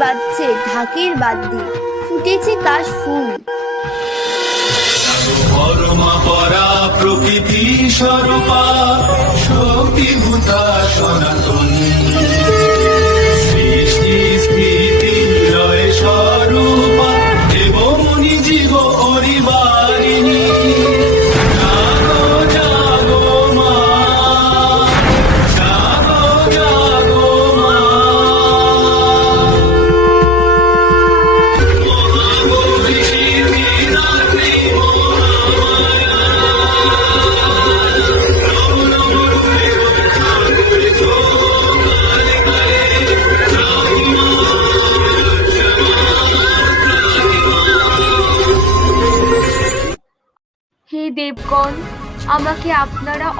বাজছে ঢাকের বাদ্যে ফুটেছে কাশ ফুল। প্রকৃতি স্বরূপা সনাতনী।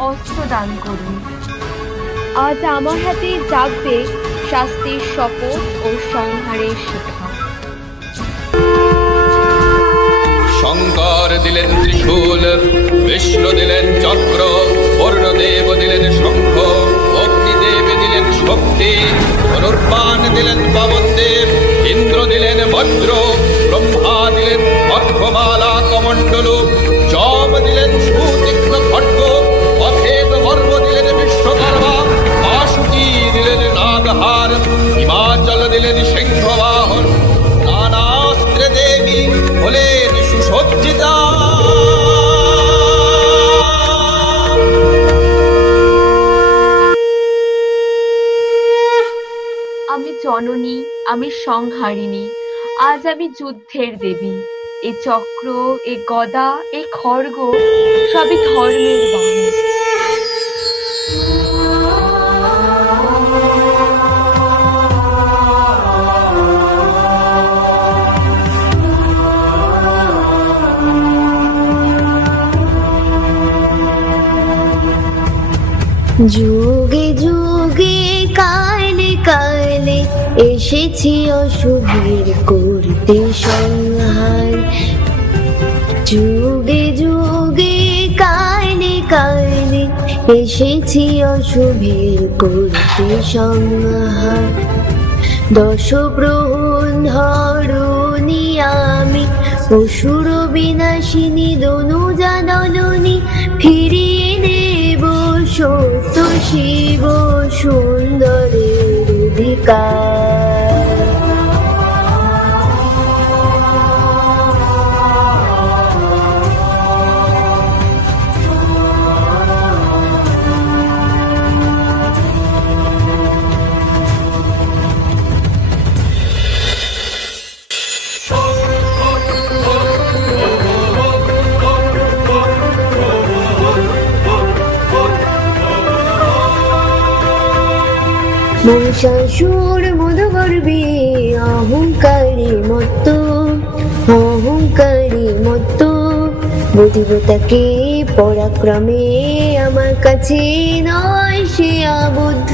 অস্ত্র দান করুন। আজ আমার হাতে জাগবে শাস্তির শপথ ও সংহারের শিক্ষা শঙ্কর দিলেন ত্রিশূল, বিষ্ণু দিলেন চক্র, বর্ণদেব দিলেন শঙ্খ, অগ্নিদেব দিলেন শক্তি ধনুর্বাণ দিলেন পবনদেব, ইন্দ্র দিলেন বজ্র, ব্রহ্মা দিলেন অক্ষমালা কমণ্ডলু, যম দিলেন সংহারিণী আজ আমি যুদ্ধের দেবী। এ চক্র, এ গদা, এ খড়গ, সবই ধর্মের বাহন যুগে যুগে কালে এসেছি অশুভের করতে সংহার। যুগে যুগে কালে কালে এসেছি অশুভের করতে সংহার। দশ প্রহণ ধরণী আমি, অসুর বিনাশিনী, দনু জাননী ফিরিয়ে দেব সত্য শিব সুন্দরের অধিকার মহিষাসুর মধুগর্বে অহংকারী মত্ত অহংকারী মত্ত। বুদ্ধিবতাকে পরাক্রমে আমার কাছে নয় সে আবদ্ধ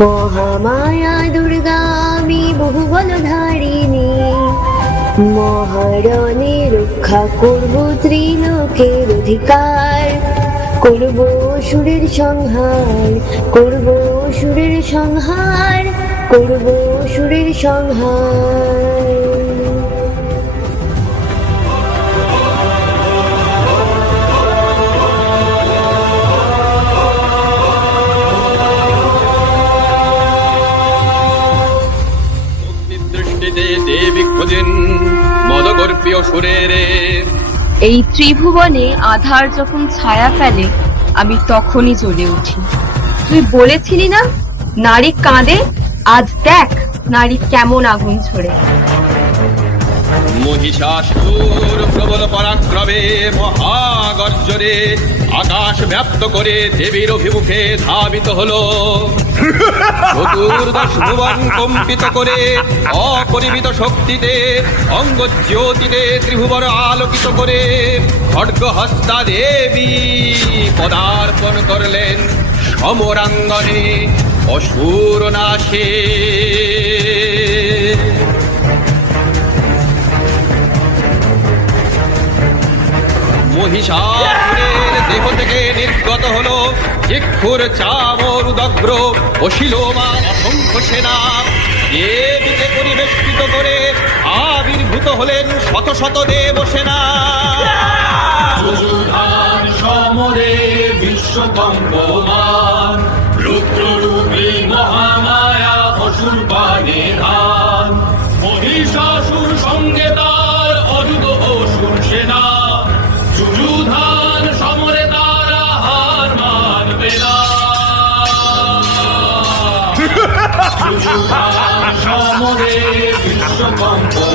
মহামায়া দুর্গা মহারণে রক্ষা করব ত্রিলোকের অধিকার। করব সুরের সংহার করব সুরের সংহার করব সুরের সংহার। এই ত্রিভুবনে আধার যখন ছায়া ফেলে, আমি তখনই জ্বলে উঠি। তুই বলেছিলি না, নারী কাঁদে? আজ দেখ, নারী কেমন আগুন ছড়ে মহিষাসুর প্রবল পরাক্রমে মহাগর্জনে আকাশ ব্যাপ্ত করে দেবীর অভিমুখে ধাবিত হলো। চতুর্দশ ভুবন কম্পিত করে অপরিমিত শক্তিতে অঙ্গ জ্যোতিতে ত্রিভুবন আলোকিত করে খড়গ দেবী পদার্পণ করলেন সমরাঙ্গনে অসুর নাশে মহিষাসুরের দেহ থেকে নির্গত চিক্ষুর চামর উদগ্র বসিল মা অসংখ্য সেনা। দেবীকে পরিবেষ্টিত করে আবির্ভূত হলেন শত শত দেব সেনা সমরে বিশ্বকম্পমান, রুদ্ররূপী মহামায়া অসুর পানে ধান মহিষাসুর সঙ্গে সমরে বিশ্বকম্পমান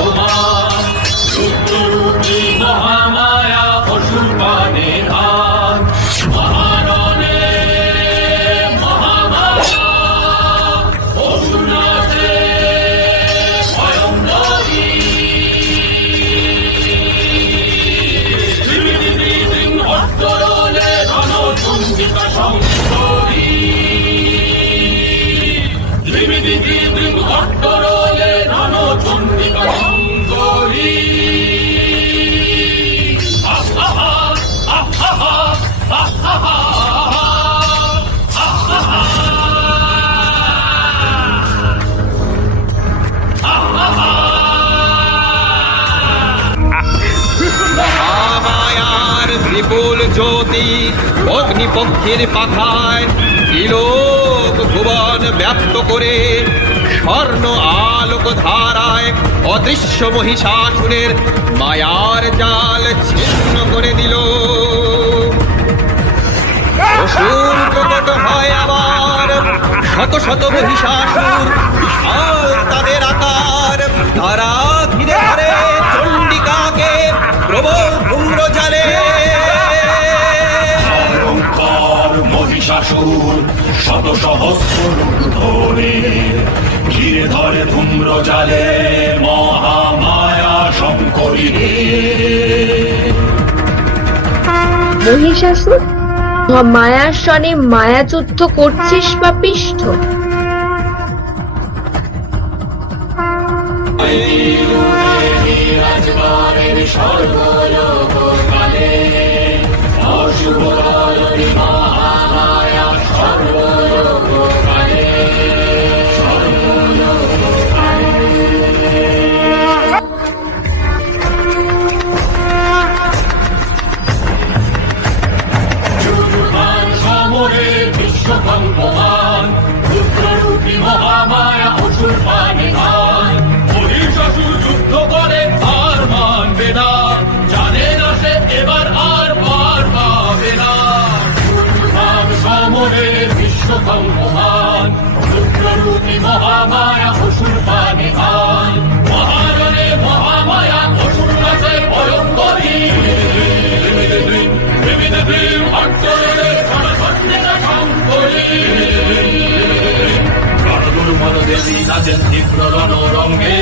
জ্যোতি অগ্নিপক্ষের পাখায় তিলোক ভুবন ব্যক্ত করে স্বর্ণ আলোক ধারায় অদৃশ্য মহিষাসুরের মায়ার জাল ছিন্ন করে দিল। অসুর প্রকট হয় আবার, শত শত মহিষাসুর বিশাল তাদের আকার। তারা ধীরে ধরে চণ্ডিকাকে প্রবল মহিষাসুর শত সহস্র ধরে ঘিরে ধরে ধূম্র জালে মহামায়া শঙ্করী। মহিষাসুর মায়ার সনে মায়াযুদ্ধ করছিস বা পিষ্ঠ রাজবারের মনোদেবী নাচেন তীব্র রণরঙ্গে।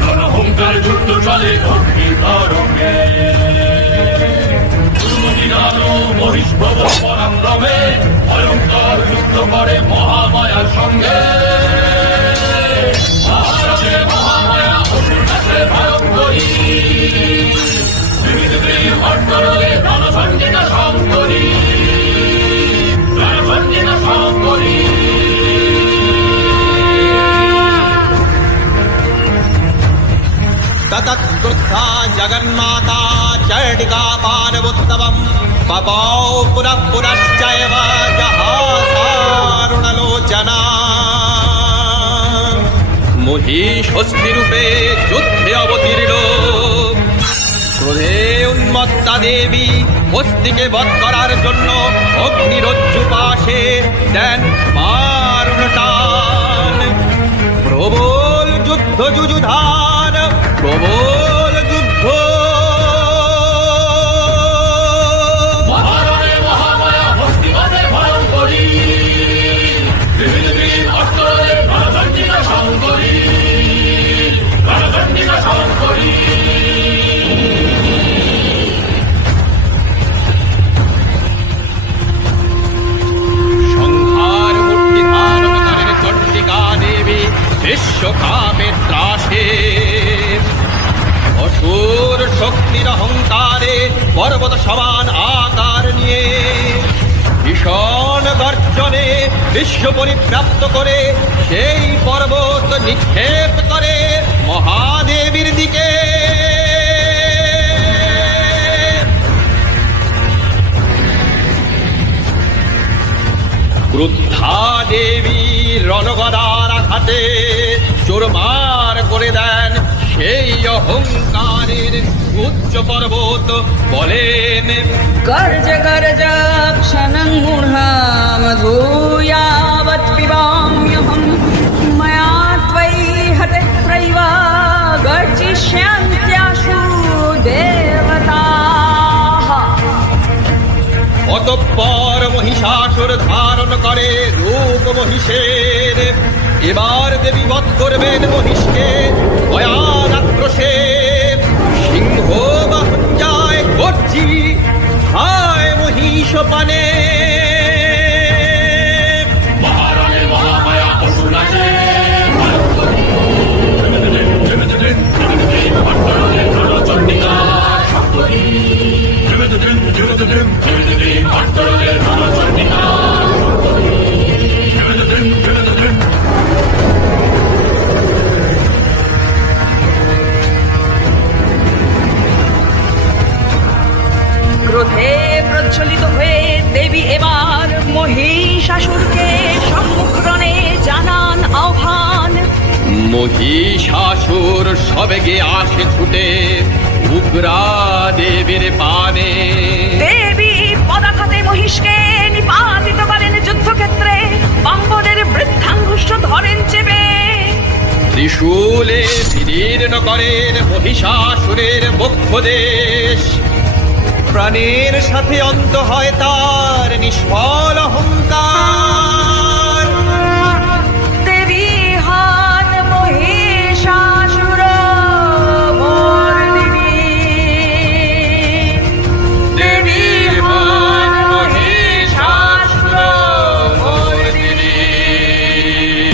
রণহংকার যুদ্ধ চলে অগ্নি তরঙ্গে। দুর্মতি মহিষ ভব পরাক্রমে ভয়ঙ্কর যুদ্ধ করে মহামায়ার সঙ্গে। पुनश्चैव जहासारुणलोचना মহিষস্তিরূপে যুদ্ধে অবতীর্ণ ক্রোধে উন্মত্তা দেবী হস্তিকে বধ করার জন্য অগ্নিরজ্জু পাশে দেন মারণ টান প্রবল যুদ্ধ যুযুধান প্রবল পর্বত সমান আকার নিয়ে ভীষণ গর্জনে বিশ্ব পরিপ্রাপ্ত করে সেই পর্বত নিক্ষেপ করে মহাদেবীর দিকে। ক্রুদ্ধা দেবী রণগদার আঘাতে চোরমার করে দেন সেই অহংকারের উচ্চ পর্বত বলেন গর্জ গর্জাক্ষণং মূঢ়াম ধূয়াবৎ পিবাম্যহম ময়া ত্বয়ি হতে ত্রৈব গর্জিষ্যন্ত্যাশু দেবতাঃ। অতঃপর মহিষাসুর ধারণ করে রূপ মহিষের। এবার দেবী করবেন মহিষকে ভয়ান আক্রোশে। সিংহ বাহন যায় গর্জি হায় মহিষ পানে। মহিষাসুরকে সম্মুখরণে জানান আহ্বান। মহিষাসুর সবেগে আসে ছুটে উগ্রা দেবীর পানে। দেবী পদাঘাতে মহিষকে নিপাতিত করেন যুদ্ধক্ষেত্রে বাম্বদের বৃদ্ধাঙ্গুষ্ঠ ধরেন চেপে। ত্রিশূলে বিদীর্ণ করেন মহিষাসুরের বক্ষ দেশ। প্রাণের সাথে অন্ত হয় তার নিষ্ফল অহংকার দেবী হান মহিষাসুর মর্দিনী দেবী মান মহিষাসুর মর্দিনী।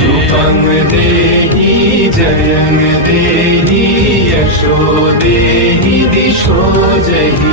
रूपं देहि जयं देहि यशो देहि दिशो जहि